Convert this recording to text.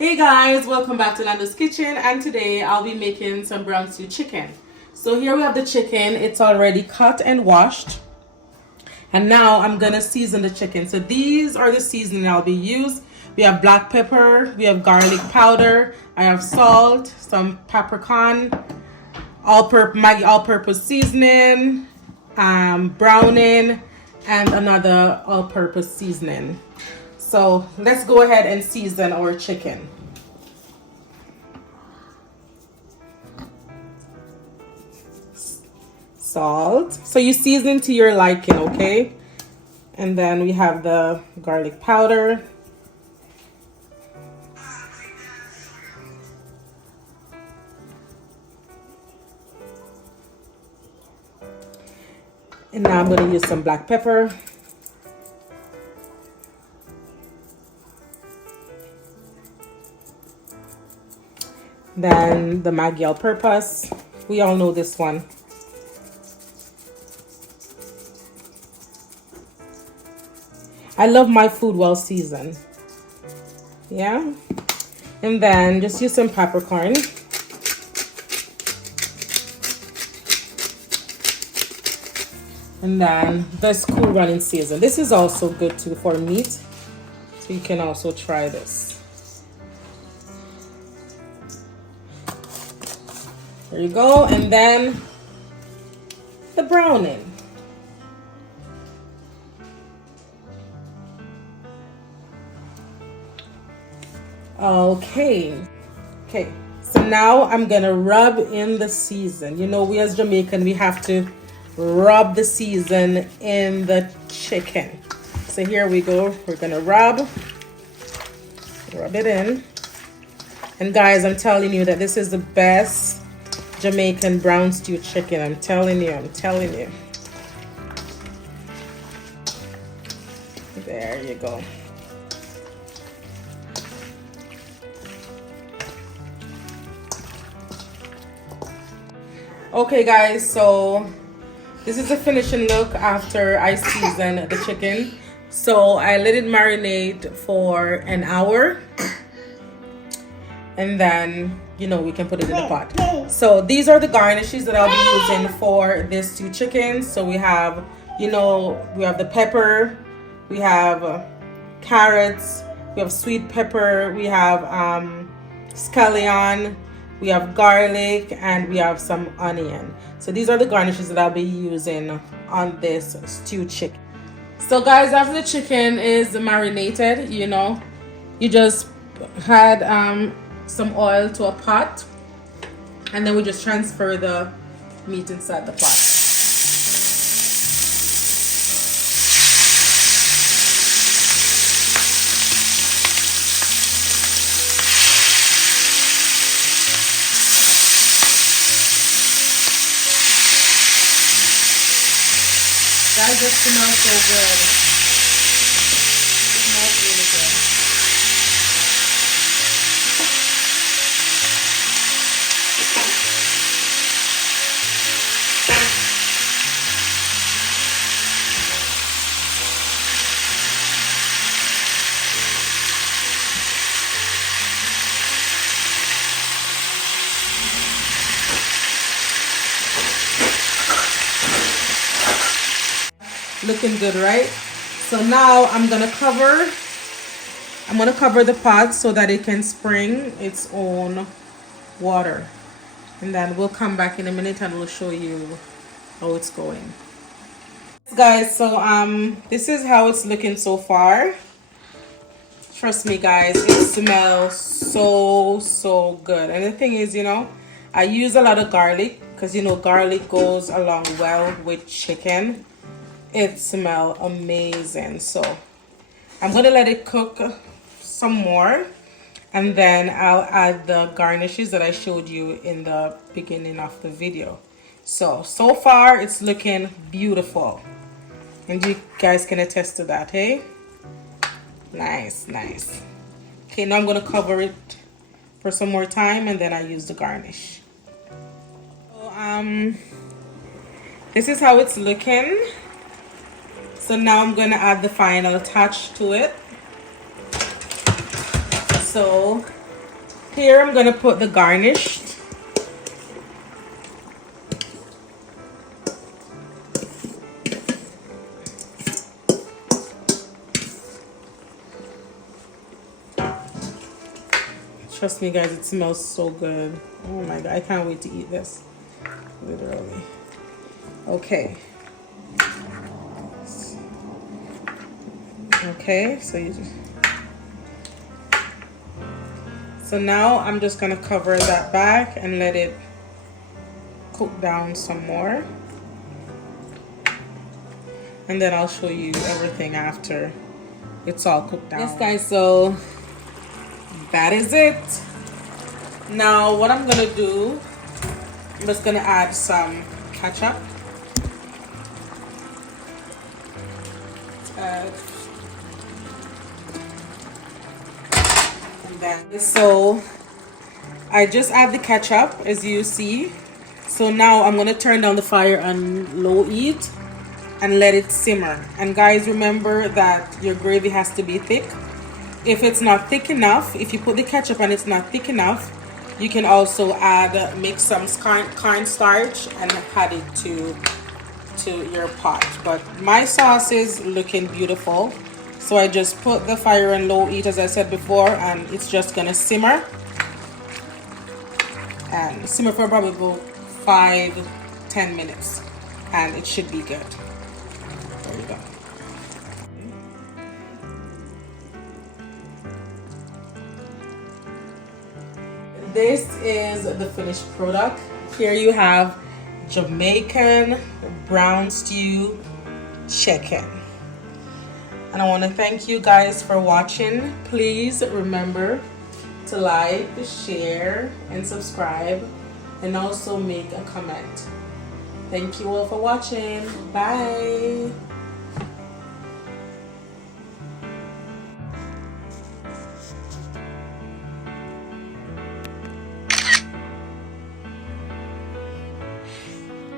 Hey guys, welcome back to Nando's Kitchen, and today I'll be making some brown stew chicken. So here we have the chicken. It's already cut and washed, and now I'm gonna season the chicken. So these are the seasoning I'll be using. We have black pepper, we have garlic powder, I have salt, some paprika, Maggi all-purpose seasoning, browning, and another all-purpose seasoning. So let's go ahead and season our chicken. Salt. So you season to your liking, okay? And then we have the garlic powder. And now I'm going to use some black pepper. Then the Maggi all-purpose. We all know this one. I love my food well seasoned. Yeah. And then just use some peppercorn. And then this Cool Running season. This is also good too for meat. So you can also try this. There you go. And then the browning. Okay. So now I'm gonna rub in the season. You know, we as Jamaican, we have to rub the season in the chicken. So here we go. We're gonna rub it in. And guys, I'm telling you that this is the best Jamaican brown stew chicken. I'm telling you. There you go. Okay guys, so this is the finishing look after I season the chicken. So I let it marinate for an hour, and then you know we can put it in the pot. So these are the garnishes that I'll be using for this stew chicken. So we have, we have the pepper, we have carrots, we have sweet pepper, we have scallion, we have garlic, and we have some onion. So these are the garnishes that I'll be using on this stew chicken. So guys, after the chicken is marinated, you just add some oil to a pot, and then we just transfer the meat inside the pot. That just smells so good. It smells really good. Looking good, right? So now I'm gonna cover the pot so that it can spring its own water, and then we'll come back in a minute and we'll show you how it's going. Guys, so this is how it's looking so far. Trust me guys, it smells so good. And the thing is, I use a lot of garlic because garlic goes along well with chicken. It smells amazing. So I'm gonna let it cook some more, and then I'll add the garnishes that I showed you in the beginning of the video. So far it's looking beautiful, and you guys can attest to that. Hey, nice. Okay, now I'm gonna cover it for some more time, and then I use the garnish. So this is how it's looking. So now I'm going to add the final touch to it. So Here I'm gonna put the garnish. Trust me guys, it smells so good. Oh my god, I can't wait to eat this. Literally. Okay. Okay, so now I'm just gonna cover that back and let it cook down some more. And then I'll show you everything after it's all cooked down. Yes guys, so that is it. Now what I'm gonna do, I'm just gonna add some ketchup. And then, so I just add the ketchup as you see. So now I'm gonna turn down the fire on low heat and let it simmer. And guys, remember that your gravy has to be thick. If it's not thick enough, if you put the ketchup and it's not thick enough, you can also mix some cornstarch and add it to your pot. But my sauce is looking beautiful, so I just put the fire on low heat as I said before, and it's just gonna simmer and simmer for probably about 5-10 minutes, and it should be good. There you go. This is the finished product. Here you have Jamaican brown stew chicken. And I want to thank you guys for watching. Please remember to like, share, and subscribe, and also make a comment. Thank you all for watching. Bye.